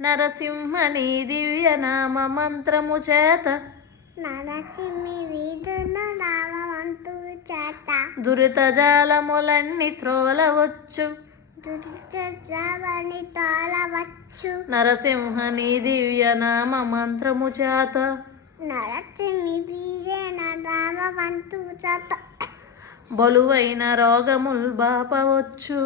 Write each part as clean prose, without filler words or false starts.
నరసింహని దివ్య నామ మంత్రము చేత నరసింహి వీధున రామవంతువు చేత దురిత జాలములన్నీ త్రోలవచ్చు దుర్జావని తాళవచ్చు నరసింహని దివ్య నామ మంత్రము చేత నరసింహి వీధున రామవంతువు చేత బలువైన రోగముల్ బాపవచ్చు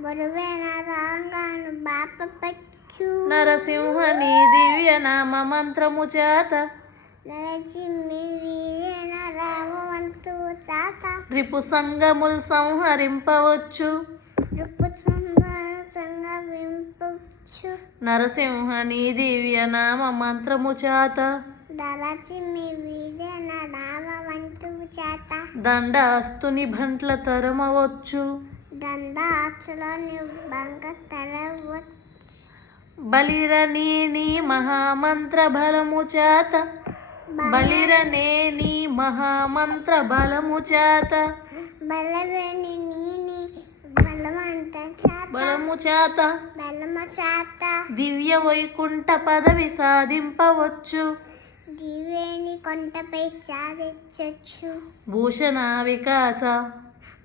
బరువైన రాగాను బాపవచ్చు నరసింహని దివ్య నామ మంత్రము చేత నరసింహి వీధున రామవంతువు చేత రిపు సంగముల్ సంహరింపవచ్చు వింపవచ్చు నరసింహని దివ్య నామ మంత్రము చేత నరసింహి వీధున రామవంతువు చేత దండాస్తుని భంట్ల తరమవచ్చు దండాచులని బంగ తెరవచ్చు బలిరనేని మహామంత్ర బలము చేత బలిరనేని మహామంత్ర బలము చేత బలవేని నీని బలము చేత బలము చేత దివ్య వైకుంఠ పదవి సాధింపవచ్చు దివేని కొంటపై సాధించచ్చు భూషణ వికాస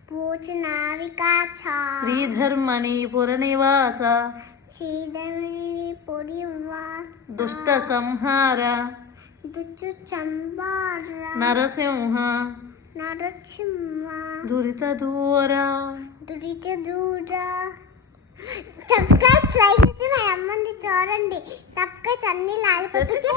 పూజన వికాస శ్రీధర్మని పురనివాస శ్రీధర్మిని పొడి దుష్ట సంహార దుచ్చు చంబార నరసింహ నరసింహ దురిత దూర దురిత దూర సబ్స్క్రైబ్ లైక్ చేసి మా అమ్మని చూడండి సబ్స్క్రైబ్ అన్ని లాలిపోతుంది